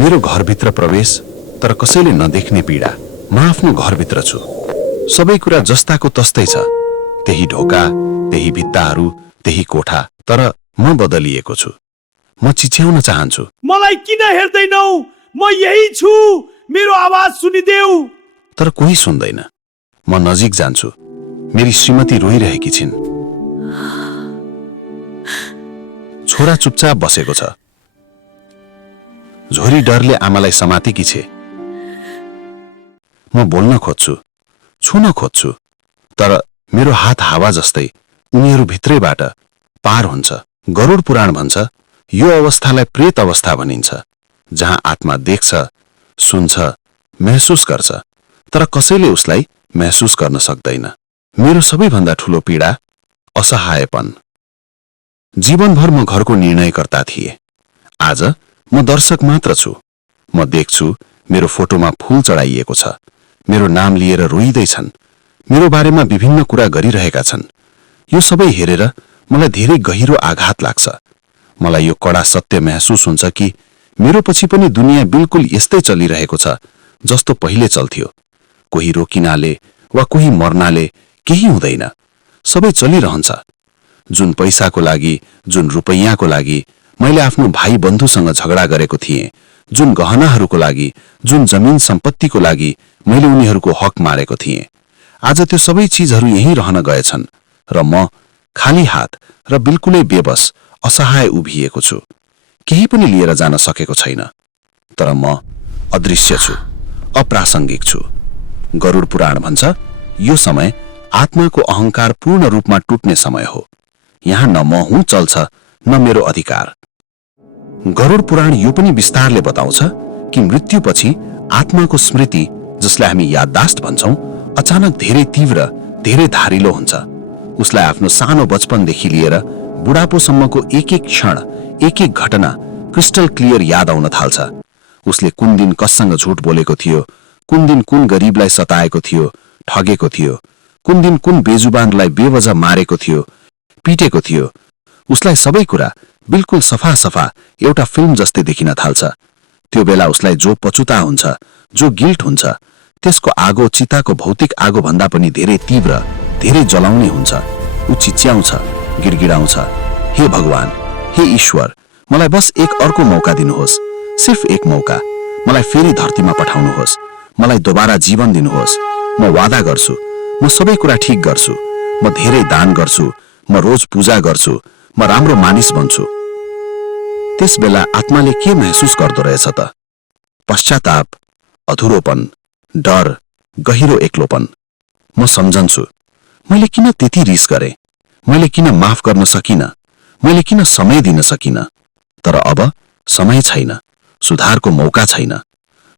मेरो घरभित्र प्रवेश, तर कसैले नदेख्ने पीडा। म आफ्नो घरभित्र छु। सबै कुरा जस्ताको तस्तै छ, त्यही ढोका, त्यही भित्ताहरू, त्यही कोठा, तर म बदलिएको छु। म चिच्याउन चाहन्छु, मलाई किन हेर्दैनौ? म यही छु, मेरो आवाज सुनिदेऊ। तर कोही सुन्दैन। म नजिक जान्छु। मेरी श्रीमती रोइरहेकी छिन्। छोरा चुपचाप बसेको छ। झोरी डरले आमालाई समातेकी छे। म बोल्न खोज्छु, छुन खोज्छु, तर मेरो हात हावा जस्तै उनीहरू भित्रैबाट पार हुन्छ। गरुड पुराण भन्छ, यो अवस्थालाई प्रेत अवस्था भनिन्छ, जहाँ आत्मा देख्छ, सुन्छ, महसुस गर्छ, तर कसैले उसलाई महसुस गर्न सक्दैन। मेरो सबैभन्दा ठूलो पीडा असहायपन। जीवनभर म घरको निर्णयकर्ता थिए। आज म दर्शक मात्र छु। म देख्छु मेरो फोटोमा फूल चढाइएको छ, मेरो नाम लिएर रोइदैछन्, मेरो बारेमा विभिन्न कुरा गरिरहेका छन्। यो सबै हेरेर मलाई धेरै गहिरो आघात लाग्छ। मलाई यो कडा सत्य महसुस हुन्छ कि मेरो पछि पनि दुनियाँ बिल्कुल यस्तै चलिरहेको छ जस्तो पहिले चल्थ्यो। कोही रोकिनाले वा कोही मर्नाले केही हुँदैन, सबै चलिरहन्छ। जुन पैसाको लागि, जुन रुपैयाँको लागि मैले आफ्नो भाइ बन्धुसँग झगडा गरेको थिएँ, जुन गहनाहरूको लागि, जुन जमिन सम्पत्तिको लागि मैले उनीहरूको हक मारेको थिएँ, आज त्यो सबै चिजहरू यहीँ रहन गएछन् र म खाली हात र बिल्कुलै बेबस, असहाय उभिएको छु। केही पनि लिएर जान सकेको छैन। तर म अदृश्य छु, अप्रासङ्गिक छु। गरुड पुराण भन्छ, यो समय आत्माको अहंकार पूर्ण रूपमा टुट्ने समय हो। यहाँ न म हुँ चल्छ, न मेरो अधिकार। गरुड पुराण यो पनि विस्तारले बताउँछ कि मृत्युपछि आत्माको स्मृति, जसलाई हामी याददाश्त भन्छौं, अचानक धेरै तीव्र, धेरै धारिलो हुन्छ। उसलाई आफ्नो सानो बचपनदेखि लिएर बुढापोसम्मको एक एक क्षण, एक एक घटना क्रिस्टल क्लियर याद आउन थाल्छ। उसले कुन दिन कससँग झुट बोलेको थियो, कुन दिन कुन गरीबलाई सताएको थियो, ठगेको थियो, कुन दिन कुन बेजुबानलाई बेवजह मारेको थियो, पिटेको थियो। उसलाई सबै कुरा बिल्कुल सफा सफा एउटा फिल्म जस्तै देखिन थाल्छ। त्यो बेला उसलाई जो पछुता हुन्छ, जो गिल्ट हुन्छ, त्यसको आगो चिताको भौतिक आगो भन्दा पनि धेरै तीव्र, धेरै जलाउने हुन्छ। ऊ चिच्याउँछ, गिडगिडाउँछ, हे भगवान, हे ईश्वर, मलाई बस एक अर्को मौका दिनुहोस्, सिर्फ एक मौका। मलाई फेरि धरतीमा पठाउनुहोस्, मलाई दोबारा जीवन दिनुहोस्। म वादा गर्छु, म सबै कुरा ठिक गर्छु, म धेरै दान गर्छु, म रोज पूजा गर्छु, म राम्रो मानिस बन्छु। त्यस बेला आत्माले के महसुस गर्दो रहेछ त? पश्चाताप, अधुरोपन, डर, गहिरो एक्लोपन। म सम्झन्छु, मैले किन त्यति रिस गरे, मैले किन माफ गर्न सकिन, मैले किन समय दिन सकिन। तर अब समय छैन, सुधारको मौका छैन।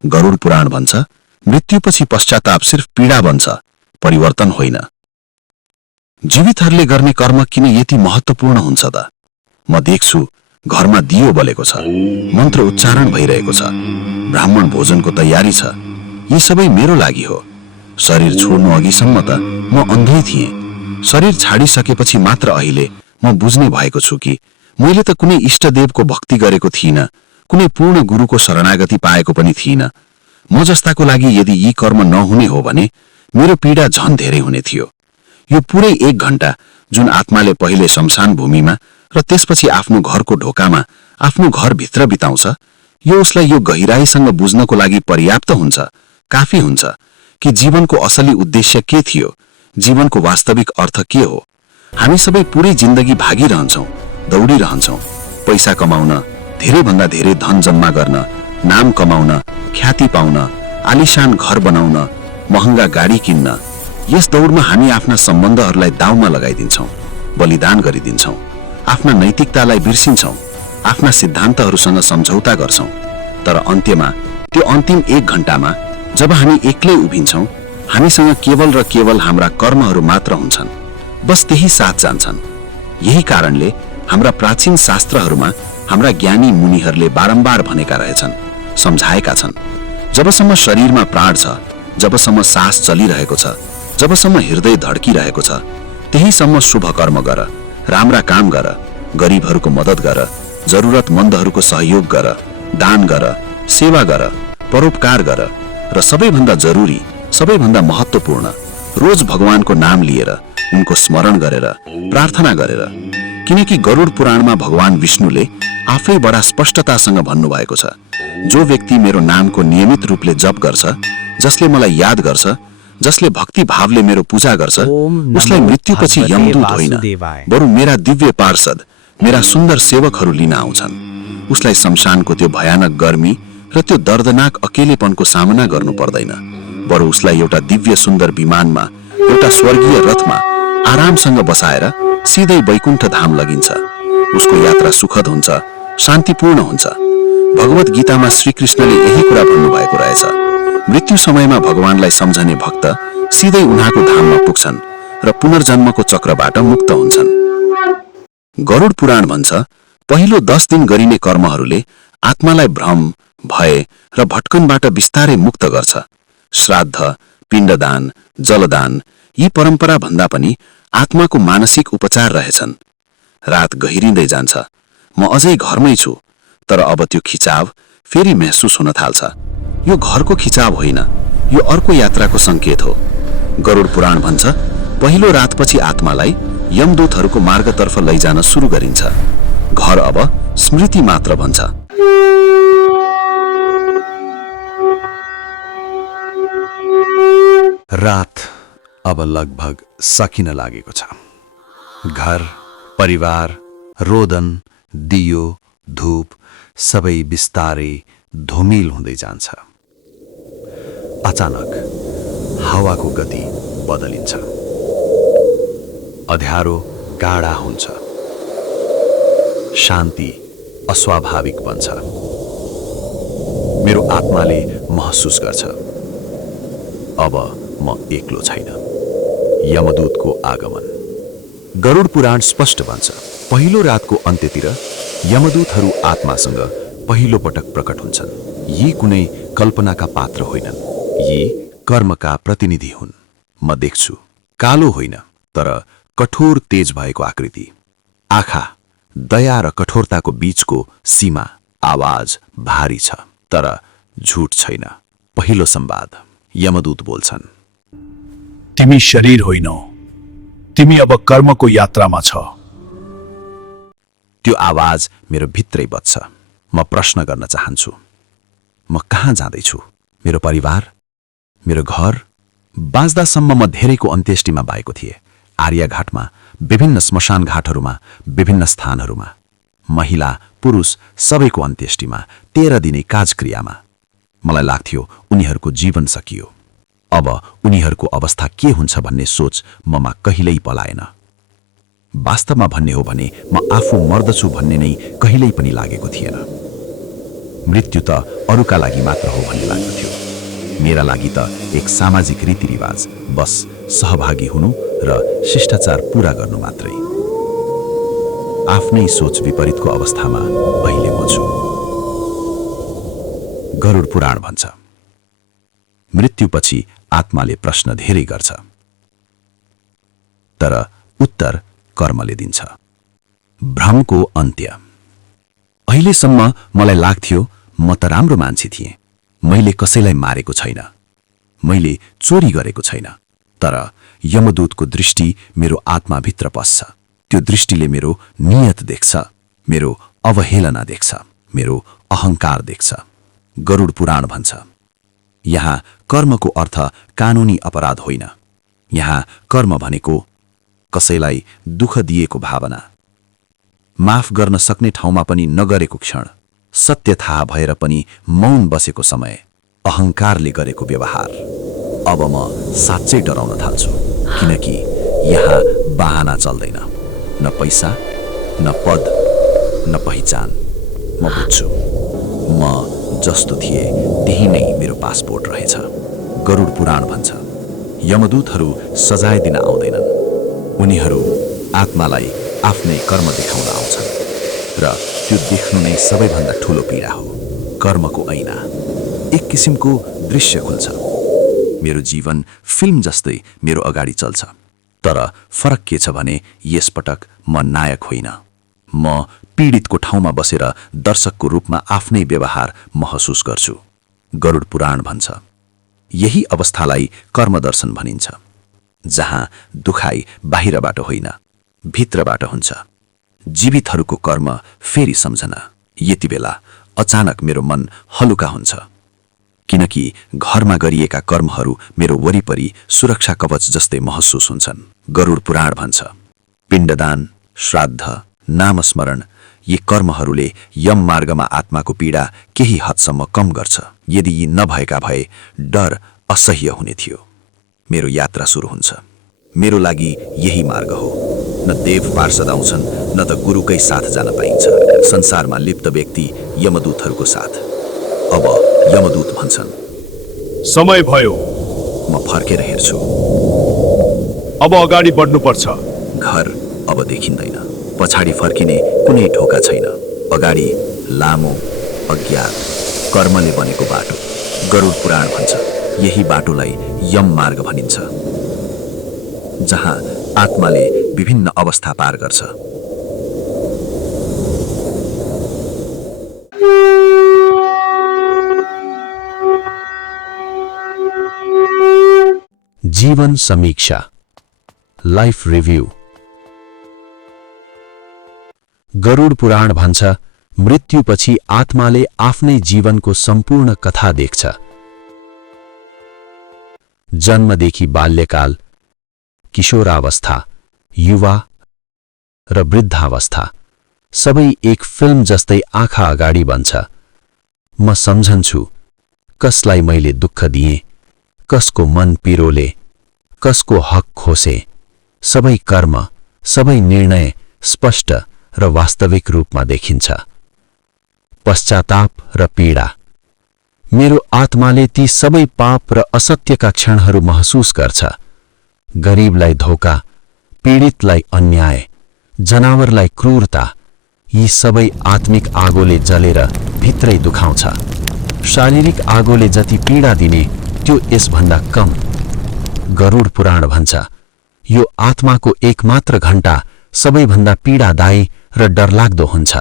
गरुड पुराण भन्छ, मृत्युपछि पश्चाताप सिर्फ पीडा बन्छ, परिवर्तन होइन। जीवितहरूले गर्ने कर्म किन यति महत्त्वपूर्ण हुन्छ त? म देख्छु घरमा दियो बलेको छ, मन्त्र उच्चारण भइरहेको छ, ब्राह्मण भोजनको तयारी छ। यी सबै मेरो लागि हो। शरीर छोड्नु अघिसम्म त म अन्धै थिएँ। शरीर छाडिसकेपछि मात्र अहिले म बुझ्ने भएको छु कि मैले त कुनै इष्टदेवको भक्ति गरेको थिइनँ, कुनै पूर्ण गुरुको शरणागति पाएको पनि थिइनँ। म जस्ताको लागि यदि यी कर्म नहुने हो भने मेरो पीडा झन धेरै हुने थियो। यो पुरै 1 घण्टा जुन आत्माले पहिले शमशान भूमिमा र त्यसपछि आफ्नो घरको ढोकामा, आफ्नो घरभित्र बिताउँछ, यो उसलाई यो गहिराईसँग बुझ्नको लागि पर्याप्त हुन्छ, काफी हुन्छ कि जीवनको असली उद्देश्य के थियो, जीवनको वास्तविक अर्थ के हो। हामी सबै पुरै जिन्दगी भागिरहन्छौं, दौडिरहन्छौं, पैसा कमाउन, धेरैभन्दा धेरै धन जम्मा गर्न, नाम कमाउन, ख्याति पाउन, आलिशान घर बनाउन, महँगा गाडी किन्न। यस दौडमा हामी आफ्ना सम्बन्धहरूलाई दाउमा लगाइदिन्छौं, बलिदान गरिदिन्छौं, आफ्ना नैतिकतालाई बिर्सिन्छौं, आफ्ना सिद्धान्तहरूसँग सम्झौता गर्छौं। तर अन्त्यमा, त्यो अन्तिम 1 घण्टामा जब हामी एक्लै उभिन्छौं, हामीसँग केवल र केवल हाम्रा कर्महरू मात्र हुन्छन्। बस त्यही साथ जान्छन्। यही कारणले हाम्रा प्राचीन शास्त्रहरूमा हाम्रा ज्ञानी मुनिहरूले बारम्बार भनेका रहेछन्, सम्झाएका छन्। जबसम्म शरीरमा प्राण छ, जबसम्म सास चलिरहेको छ, जबसम्म हृदय धड्किरहेको छ, त्यहीसम्म शुभ कर्म गर, राम्रा काम गर, गरिबहरूको मद्दत गर, जरुरतमन्दहरूको सहयोग गर, दान गर, सेवा गर, परोपकार गर र सबैभन्दा जरुरी, सबैभन्दा महत्त्वपूर्ण, रोज भगवानको नाम लिएर, उनको स्मरण गरेर, प्रार्थना गरेर। किनकि गरुड पुराणमा भगवान विष्णुले आफै बडा स्पष्टतासँग भन्नुभएको छ, जो व्यक्ति मेरो नामको नियमित रूपले जप गर्छ, जसले मलाई याद गर्छ, जसले भक्ति भावले मेरो पूजा गर्छ, उसलाई मृत्युपछि यमदूत होइन, बरु मेरा दिव्य पार्षद, मेरा सुन्दर सेवकहरू लिन आउँछन्। उसलाई शमशानको त्यो भयानक गर्मी र त्यो दर्दनाक अकेलेपनको सामना गर्नु पर्दैन, बरु उसलाई एउटा दिव्य सुन्दर विमानमा, एउटा स्वर्गीय रथमा आरामसँग बसाएर सिधै वैकुण्ठ धाम लगिन्छ। उसको यात्रा सुखद हुन्छ, शान्तिपूर्ण हुन्छ। भगवत गीतामा श्रीकृष्णले यही कुरा भन्नुभएको रहेछ। मृत्यु समयमा भगवानलाई सम्झने भक्त सिधै उहाँको धाममा पुग्छन् र पुनर्जन्मको चक्रबाट मुक्त हुन्छन्। गरुड पुराण भन्छ, पहिलो 10 दिन गरिने कर्महरूले आत्मालाई भ्रम, भय र भट्कनबाट बिस्तारै मुक्त गर्छ। श्राद्ध, पिण्डदान, जलदान यी परम्परा भन्दा पनि आत्माको मानसिक उपचार रहेछन्। रात गहिरिँदै जान्छ, म अझै घरमै छु, तर अब त्यो खिचाव फेरि महसुस हुन थाल्छ। यो घरको खिचाव होइन, यो अर्को यात्राको संकेत हो। गरुड पुराण भन्छ, पहिलो रातपछि आत्मालाई यमदूतहरूको मार्गतर्फ लैजान सुरु गरिन्छ। घर अब स्मृति मात्र भन्छ। रात अब लगभग सकिन लागेको छ। घर, परिवार, रोदन, दियो, धूप सबै बिस्तारै धुमिल हुँदै जान्छ। अचानक हावाको गति बदलिन्छ। अँध्यारो गाढा हुन्छ। शान्ति अस्वाभाविक बन्छ। मेरो आत्माले महसुस गर्छ, अब म एक्लो छैन। यमदूतको आगमन। गरुड पुराण स्पष्ट भन्छ, पहिलो रातको अन्त्यतिर यमदूतहरू आत्मासँग पहिलो पटक प्रकट हुन्छन्। यी कुनै कल्पनाका पात्र होइनन्, यी कर्मका प्रतिनिधि हुन्। म देख्छु, कालो होइन, तर कठोर तेज भएको आकृति। आँखा, दया र कठोरताको बीचको सीमा। आवाज भारी छ, तर झुट छैन। पहिलो संवाद। यमदूत बोल्छन्, तिमी शरीर होइनौ, तिमी अब कर्मको यात्रामा छ। त्यो आवाज मेरो भित्रै बज्छ। म प्रश्न गर्न चाहन्छु, म कहाँ जाँदैछु? मेरो परिवार, मेरो घर? बाँच्दासम्म म धेरैको अन्त्येष्टिमा भएको थिएँ। आर्यघाटमा, विभिन्न श्मशान घाटहरूमा, विभिन्न स्थानहरूमा। महिला, पुरुष सबैको अन्त्येष्टिमा, 13 दिने काजक्रियामा। मलाई लाग्थ्यो उनीहरूको जीवन सकियो। अब उनीहरूको अवस्था के हुन्छ भन्ने सोच ममा कहिल्यै पलाएन। वास्तवमा भन्ने हो भने म आफू मर्दछु भन्ने नै कहिल्यै पनि लागेको थिएन। मृत्यु त अरूका लागि मात्र हो भन्ने लाग्दथ्यो। मेरा लागि त एक सामाजिक रीतिरिवाज, बस सहभागी हुनु र शिष्टाचार पूरा गर्नु मात्रै। आफ्नै सोच विपरीतको अवस्थामा अहिले म छु। गरुड पुराण भन्छ, मृत्युपछि आत्माले प्रश्न धेरै गर्छ, तर उत्तर कर्मले दिन्छ। भ्रमको अन्त्य। अहिलेसम्म मलाई लाग्थ्यो म त राम्रो मान्छे थिएँ। मैले कसैलाई मारेको छैन, मैले चोरी गरेको छैन। तर यमदूतको दृष्टि मेरो आत्माभित्र पस्छ। त्यो दृष्टिले मेरो नियत देख्छ, मेरो अवहेलना देख्छ, मेरो अहंकार देख्छ। गरुड पुराण भन्छ, यहाँ कर्मको अर्थ कानुनी अपराध होइन। यहाँ कर्म भनेको कसैलाई दुःख दिएको भावना, माफ गर्न सक्ने ठाउँमा पनि नगरेको क्षण, सत्य थाहा भएर पनि मौन बसेको समय, अहंकारले गरेको व्यवहार। अब म साँच्चै डराउन थाल्छु, किनकि यहाँ बहाना चल्दैन। न पैसा, न पद, न पहिचान। म बुझ्छु, म जस्तो थिए त्यही नै मेरो पासपोर्ट रहेछ। गरुड पुराण भन्छ, यमदूतहरू सजाय दिन आउँदैनन्। उनीहरू आत्मालाई आफ्नै कर्म देखाउन आउँछन्। र त्यो देख्नु नै सबैभन्दा ठूलो पीडा हो। कर्मको ऐना। एक किसिमको दृश्य खुल्छ। मेरो जीवन फिल्म जस्तै मेरो अगाडि चल्छ। तर फरक के छ भने यसपटक म नायक होइन। म पीडितको ठाउँमा बसेर दर्शकको रूपमा आफ्नै व्यवहार महसुस गर्छु। गरुड पुराण भन्छ, यही अवस्थालाई कर्मदर्शन भनिन्छ, जहाँ दुखाइ बाहिरबाट होइन, भित्रबाट हुन्छ। जीवितहरूको कर्म फेरि सम्झना। यति बेला अचानक मेरो मन हलुका हुन्छ, किनकि घरमा गरिएका कर्महरू मेरो वरिपरि सुरक्षा कवच जस्तै महसुस हुन्छन्। गरुड पुराण भन्छ, पिण्डदान, श्राद्ध, नामस्मरण यी कर्महरूले यम मार्गमा आत्माको पीडा केही हदसम्म कम गर्छ। यदि यी नभएका भए डर असह्य हुने थियो। मेरो यात्रा सुरु हुन्छ। मेरो लागि यही मार्ग हो। न देव पार्षद आउँछन्, न त गुरुकै साथ जान पाइन्छ। संसारमा लिप्त व्यक्ति यमदूतहरूको साथ। अब यमदूत भन्छन्, समय भयो, म फर्केर हेर्छु। अब अगाडि बढ्नुपर्छ। घर अब देखिँदैन। पछाडि फर्किने कुनै ढोका छैन। अगाडि लामो, अज्ञात, कर्मले बनेको बाटो। गरुड पुराण भन्छ, यही बाटोलाई यम मार्ग भनिन्छ, जहाँ आत्माले विभिन्न अवस्था पार गर्छ। जीवन समीक्षा, लाइफ रिभ्यू। गरुड पुराण भन्छ, मृत्युपछि आत्माले आफ्नै जीवनको सम्पूर्ण कथा देख्छ। जन्मदेखि बाल्यकाल, किशोरावस्था, युवा र वृद्धावस्था सबै एक फिल्म जस्तै आँखा अगाडि बन्छ। म सम्झन्छु कसलाई मैले दुःख दिएँ, कसको मन पिरोले, कसको हक खोसे। सबै कर्म, सबै निर्णय स्पष्ट र वास्तविक रूपमा देखिन्छ। पश्चाताप र पीडा। मेरो आत्माले ती सबै पाप र असत्यका क्षणहरू महसुस गर्छ। गरीबलाई धोका, पीडितलाई अन्याय, जनावरलाई क्रूरता, यी सबै आत्मिक आगोले जलेर भित्रै दुखाउँछ। शारीरिक आगोले जति पीडा दिने त्यो यसभन्दा कम। गरुड पुराण भन्छ, यो आत्माको एकमात्र घण्टा सबैभन्दा पीडादायी र डरलाग्दो हुन्छ।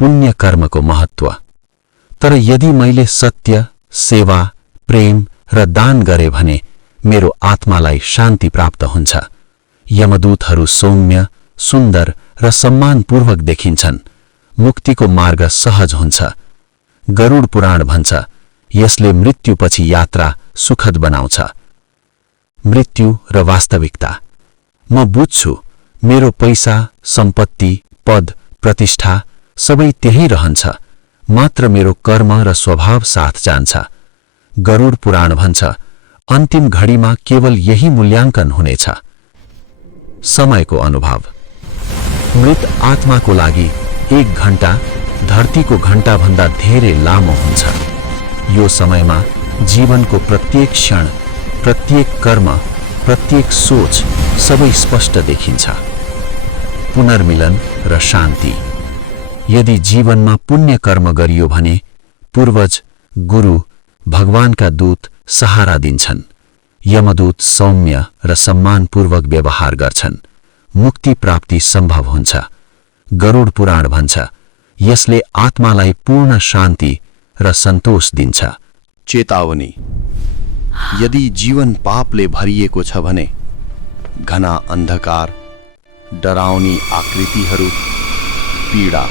पुण्य कर्मको महत्व। तर यदि मैले सत्य, सेवा, प्रेम र दान गरे भने मेरो आत्मालाई शान्ति प्राप्त हुन्छ। यमदूतहरू सौम्य, सुन्दर र सम्मानपूर्वक देखिन्छन्। मुक्तिको मार्ग सहज हुन्छ। गरुड पुराण भन्छ, यसले मृत्युपछि यात्रा सुखद बनाउँछ। मृत्यु र वास्तविकता। म बुझ्छु मेरो पैसा, सम्पत्ति, पद, प्रतिष्ठा सबै त्यही रहन्छ, मात्र मेरो कर्म र स्वभाव साथ जान्छ। गरुड पुराण भन्छ, अन्तिम घडीमा केवल यही मूल्याङ्कन हुनेछ। समयको अनुभव। मृत आत्माको लागि 1 घण्टा धरतीको घण्टाभन्दा धेरै लामो हुन्छ। यो समयमा जीवनको प्रत्येक क्षण, प्रत्येक कर्म, प्रत्येक सोच सबै स्पष्ट देखिन्छ। पुनर्मिलन र शान्ति। यदि जीवनमा पुण्य कर्म गरियो भने पूर्वज, गुरु, भगवानका दूत सहारा दिन्छन्। यमदूत सौम्य र सम्मानपूर्वक व्यवहार गर्छन्। मुक्ति प्राप्ति सम्भव हुन्छ। गरुड पुराण भन्छ, यसले आत्मालाई पूर्ण शान्ति र सन्तोष दिन्छ। चेतावनी। यदि जीवन पापले भरिएको छ भने घना अन्धकार, डराउनी आकृतिहरू, पीडा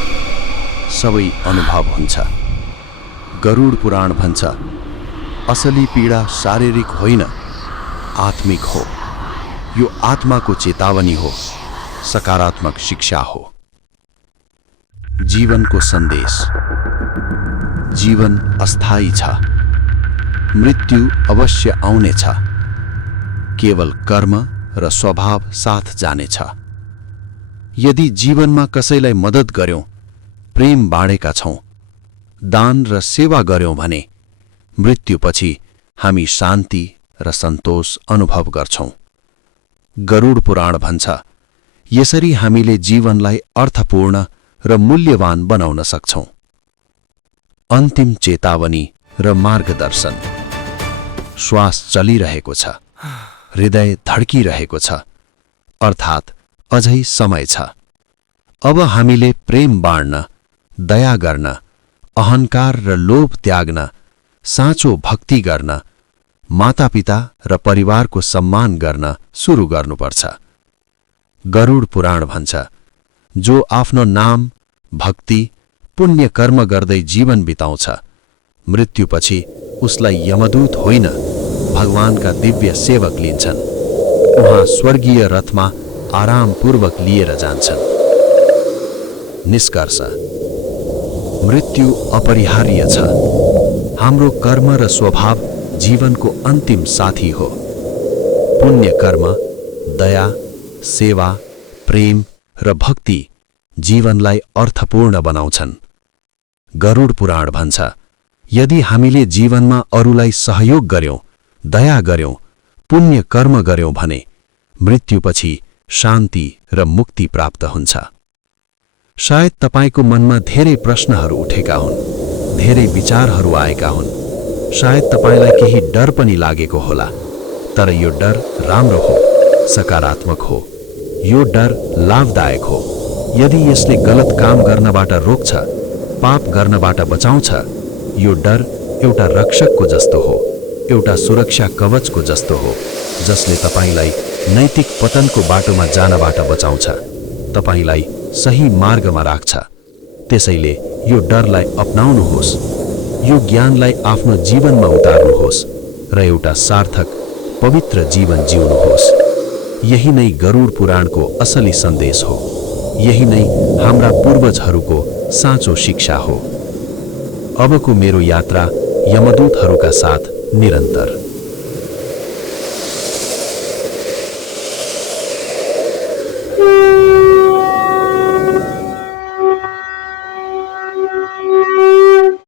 सबै अनुभव हुन्छ। गरुड पुराण भन्छ, असली पीडा शारीरिक होइन, आत्मिक हो। यो आत्माको चेतावनी हो, सकारात्मक शिक्षा हो। जीवनको सन्देश। जीवन अस्थायी छ। मृत्यु अवश्य आउनेछ। केवल कर्म र स्वभाव साथ जानेछ। यदि जीवनमा कसैलाई मद्दत गर्यौं, प्रेम बाँडेका छौं, दान र सेवा गर्यौं भने मृत्युपछि हामी शान्ति र सन्तोष अनुभव गर्छौं। गरुड पुराण भन्छ, यसरी हामीले जीवनलाई अर्थपूर्ण र मूल्यवान बनाउन सक्छौं। अन्तिम चेतावनी र मार्गदर्शन। श्वास चलिरहेको छ, हृदय धड्किरहेको छ, अर्थात् अझै समय छ। अब हामीले प्रेम बाँड्न, दया गर्न, अहंकार र लोभ त्याग्न, साँचो भक्ति गर्न, मातापिता र परिवारको सम्मान गर्न सुरु गर्नुपर्छ। गरुड पुराण भन्छ, जो आफ्नो नाम, भक्ति, पुण्य कर्म गर्दै जीवन बिताउँछ, मृत्युपछि उसलाई यमदूत होइन, भगवानका दिव्य सेवक लिन्छन्। उहाँ स्वर्गीय रथमा आरामपूर्वक लिएर जान्छन्। निष्कर्ष, मृत्यु अपरिहार्य छ। हाम्रो कर्म र स्वभाव जीवनको अन्तिम साथी हो। पुण्य कर्म, दया, सेवा, प्रेम र भक्ति जीवनलाई अर्थपूर्ण बनाउँछन्। गरुड पुराण भन्छ, यदि हामीले जीवनमा अरूलाई सहयोग गर्यौं, दया गर्यौं, पुण्य कर्म गर्यौं भने मृत्युपछि शान्ति र मुक्ति प्राप्त हुन्छ। सायद तपाईको मनमा धेरै प्रश्नहरू उठेका हुन्, धेरै विचारहरू आएका हुन्। सायद तपाईलाई केही डर पनि लागेको होला, तर यो डर राम्रो हो, सकारात्मक हो। यो डर लाभदायक हो। यदि यसले गलत काम गर्नबाट रोक्छ, पाप गर्नबाट बचाउँछ, यो डर एउटा रक्षकको जस्तो हो, एउटा सुरक्षा कवचको जस्तो हो, जसले तपाईलाई नैतिक पतनको बाटोमा जानबाट बचाउँछ, तपाईलाई सही मार्गमा राख्छ। त्यसैले यो डरलाई अपनाउनुहोस्, यो ज्ञानलाई आफ्नो जीवनमा उतार्नुहोस् र एउटा सार्थक, पवित्र जीवन जिउनुहोस्। यही नै गरुड पुराणको असली सन्देश हो। यही नै हाम्रा पूर्वजहरूको साँचो शिक्षा हो। अबको मेरो यात्रा यमदूतहरूका साथ निरन्तर।